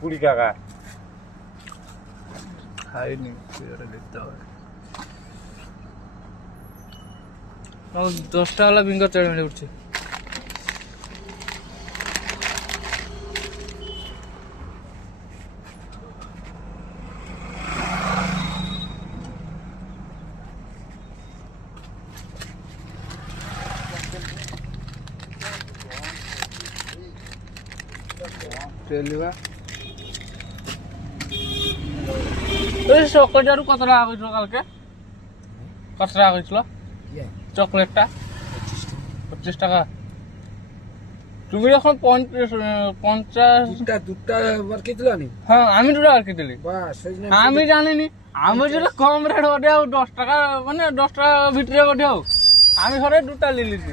20 টাকা খাইনি দেখতে হবে 10 টাকা বিঙ্গো 4 মিনিট উঠছে তেলবা এই চকলেট কত টাকা কইছিল কালকে কত টাকা কইছিল চকলেটটা 25 টাকা তুমি এখন 50 দুটা বার কি দিলানি হ্যাঁ আমি 2 টাকা কি দিলি বাস আমি জানিনি আমি যেটা কম রেট ওটাও 10 টাকা মানে 10 টাকা ভিতরে ওঠাও আমি ঘরে 2টা লিলিছি